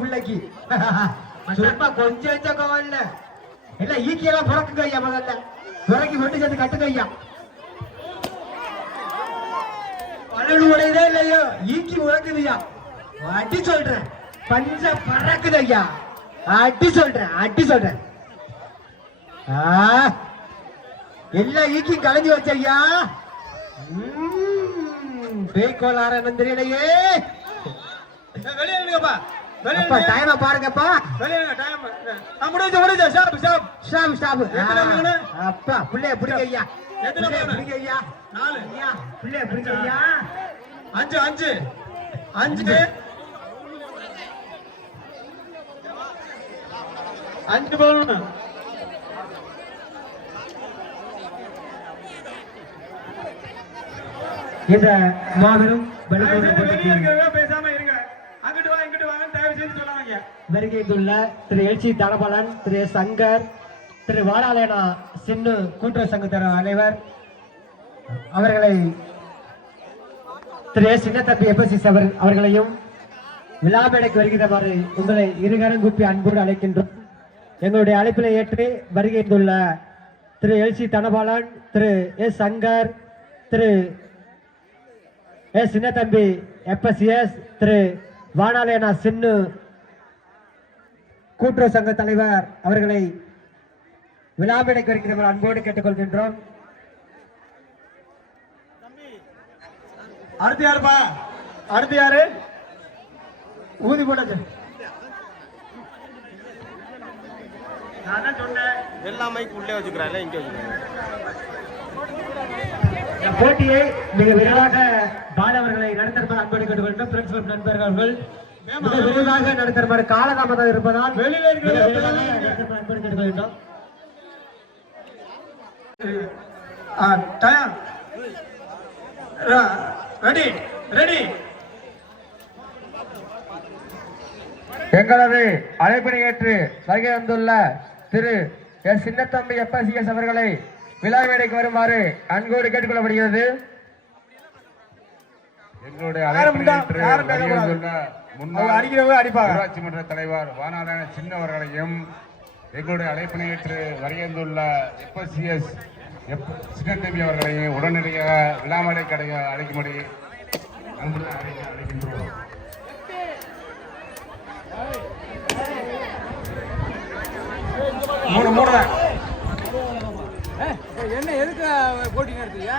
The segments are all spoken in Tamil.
பிள்ளைக்கு சும்மா கொஞ்சம் கோவம் இல்ல எல்லாம் ஈக்கியெல்லாம் புறக்குங்க ஐயா. முதல்ல புறக்கி மட்டும் சேர்த்து கட்டுங்க ஐயா. பழனு உடையதே இல்லையோ ஈக்கி உறக்குதுயா. அடி சொல்றேன் பஞ்ச பறக்குது ஐயா. அடி சொல்றேன் எல்லாம் ஈக்கி கலைஞ்சு வச்ச ஐயா. பேய்கோளார நந்திரியிலையே வெளியேப்பா. டைம் பாருங்கப்பா. அப்பா பிள்ளைய பிடிக்க ஐயா. பிடிக்க ஐயா. 4 ஐயா. பிள்ளைய பிடிக்க ஐயா. 5 5 5 5 போகணும். இந்த மாபெரும் பேசாம இருங்க. அங்கிட்டு வா இங்கிட்டு வாங்க தயவு செஞ்சு சொல்லாங்க. வருகைக்குள்ள திரு எல்சி தனபாலன், திரு சங்கர், திரு வாடாலேனா சின்னு கூட்டுறவு சங்க தலைவர் அவர்களை, திரு சின்னத்தம்பி எபசிஸ் அவர்களையும் விழாமேடைக்கு வருகிறவாறு உங்களை இருகரம் கூப்பி அன்போடு அழைக்கின்றோம். எங்களுடைய அழைப்பினை ஏற்று வருகைக்குள்ள திரு எல்சி தனபாலன், திரு எஸ் சங்கர், திரு எஸ் சின்னத்தம்பி எபசிஎஸ், திரு வானாலேனா சின்னு கூட்டுறவு சங்க தலைவர் அவர்களை விழாமேடைக்கு வருகிறவர் அன்போடு கேட்டுக்கொள்கின்றோம். அடுத்து யாருப்பா? அடுத்து யாரு? ஊதி போட்டது நான் தான் சொன்னேன். எல்லாமே உள்ளே வச்சுக்கிறாங்க, இங்கே வச்சுக்கிறாங்க. போட்டியை மிக விரைவாக பாலவர்களை நடத்தருமாறு அன்போடு கேட்டுக்கொள்கின்றோம். பிரின்சிபல் நண்பர்கள் மிக விரைவாக நடத்தருமாறு காலதாமதம் இருப்பதால் வெளியில அன்போடு கேட்டுக்கொள்கின்றோம். Ready ready. எங்களது அழைப்பினை ஏற்று வருகை வந்துள்ள திரு எஸ் சின்னத்தம்பி எபசிஎஸ் அவர்களை விழா மேடைக்கு வருமாறு அன்போடு கேட்டுக்கொள்ளப்படுகிறது. எங்களுடைய ஊராட்சி மன்ற தலைவர் வானாலேனா சின்னவர்களையும் எங்களுடைய அழைப்பினை ஏற்று வருகை வந்துள்ள எபசிஎஸ் சின்னத்தம்பி அவர்களையும் உடனடியாக விழா மேடைக்கு அழைக்கும்படி அழைக்கின்றோம்.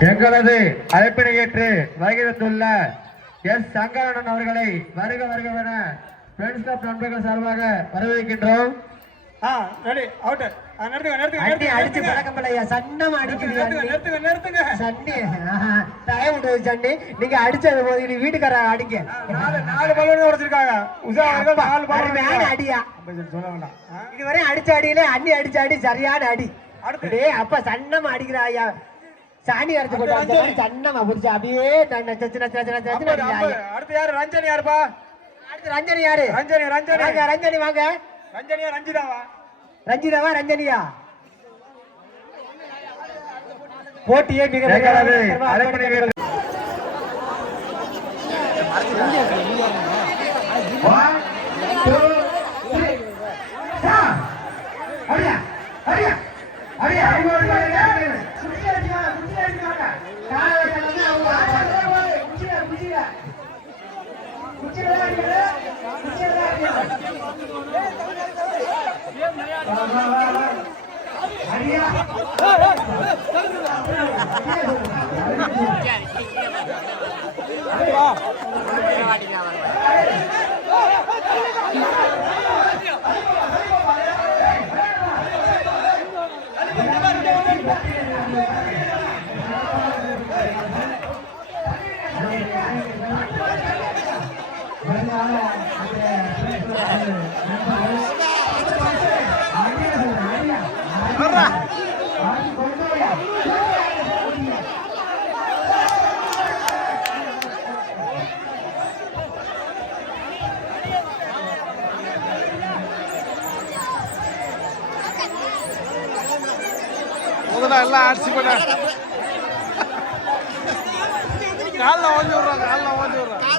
எங்களது அழைப்பினை ஏற்று வருகை வந்துள்ள எஸ் சங்கரன் அவர்களை வருக வருகவென ஃப்ரெண்ட்ஸ் கிளப் நண்பர்கள் சார்பாக வரவேற்கின்றோம். நீங்க அடிச்சது போது வீட்டுக்கார அடிங்க. 4 பலூன் உடைச்சிருக்காங்க. அடியா இதுவரை அடிச்ச அடியில அண்ணி அடிச்ச அடி சரியான அடி. அப்ப சன்னமா அடிக்கிறாயா. சாணி அரைச்சு போட்டு சன்னமா புடிச்சு அப்படியே. அடுத்து யாரு? ரஞ்சனி யாருப்பா? அடுத்து ரஞ்சனி யாரு? ரஞ்சனி ரஞ்சனி வாங்க. ரஞ்சனியா ரஞ்சிதாவா? ரஞ்சிதாவா ரஞ்சனியா? போட்டியே மிக போதா எல்லாம் அடிச்சு போட காலில் ஓஞ்சி விடுறாங்க காலில் ஓஞ்சி விடுறாங்க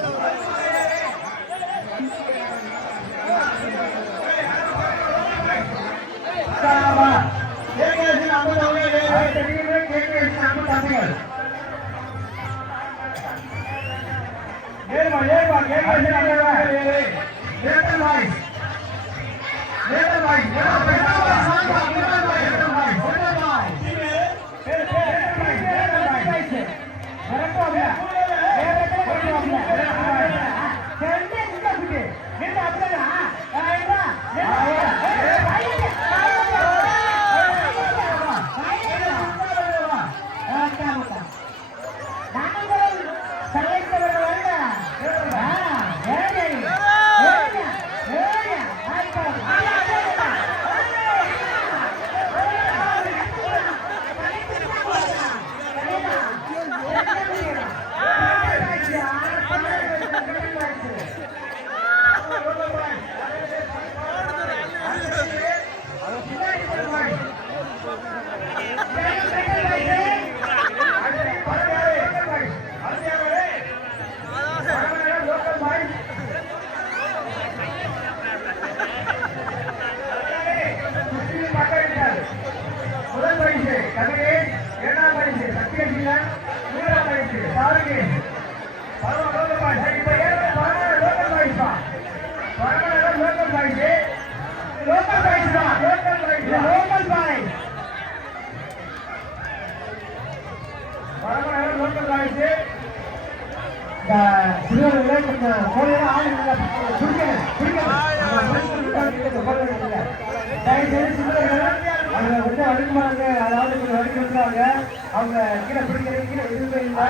அவங்க கீழே பிடிக்கிறீங்க எதுவுமே இல்லை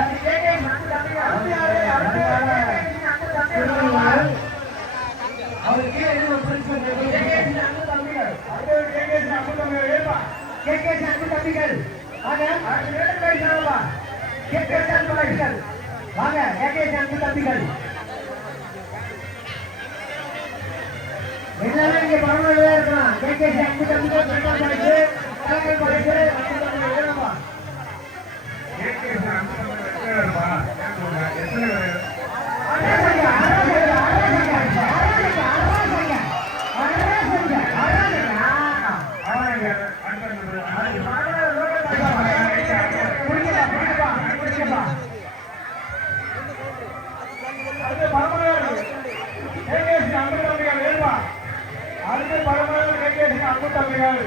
அவர் கீழே எதுவும் தம்பிகள் வாங்க தம்பிகள் எல்லாரும் இங்க பரவாயில்ல இருக்கலாம் அன்பு தம்பிகள்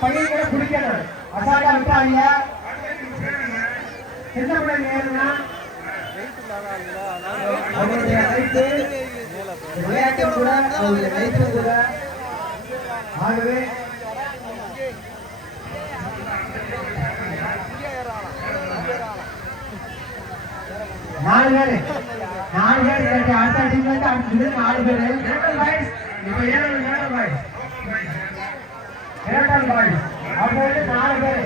பையன் குடிக்கணும் அசால்ட்டா விட்டாங்க சின்ன பிள்ளைங்க ஏறுனா அவருடைய வயசு விளையாட்டு கூட அவருடைய வயசு கூட ஆகவே 4 பேர் அடுத்த டீம்ல இருந்து அடுத்தது 4 பேர் இப்போ ஏழு பாய்ஸ் இரண்டாம் பாய்ஸ் அப்போ வந்து 4 பேர்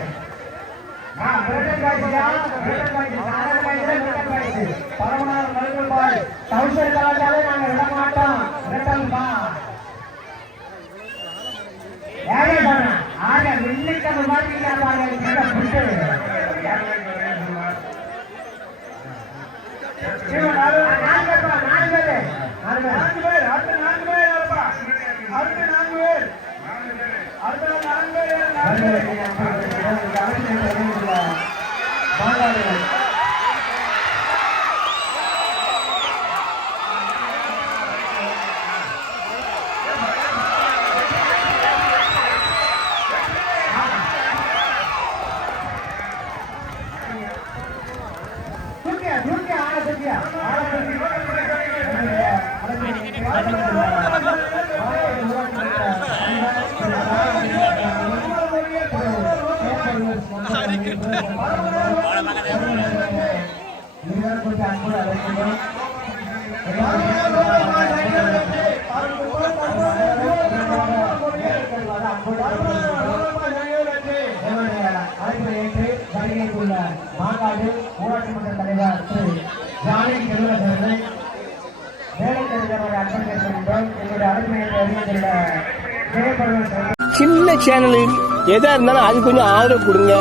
பிரேட்டன் பாய்ஸ்யா பிரேட்டன் பாய்ஸ் சாதாரண பாய்ஸ்ல பிரேட்டன் பாய்ஸ் 11 மல்டிபிள் பாய் டவுசர் கலாச்சாரே நாங்க விட மாட்டோம் பிரேட்டன் பா ஏங்க சொன்னா ஆக மின்னிக்க மாதிரி பாருங்க கேட்ட புடிச்சு மாநாடு ஊராட்சி மன்ற தலைவர் திரு ஜானகி செல்வராஜ் அவர்களை வேலைத்தறிஞரோட அன்பளிக்கின்றோம். எங்களுடைய அருமையை அறிவித்துள்ள ஜெயபர்வன் சின்ன சேனல் எதா இருந்தாலும் அது கொஞ்சம் ஆதரவு கொடுங்க.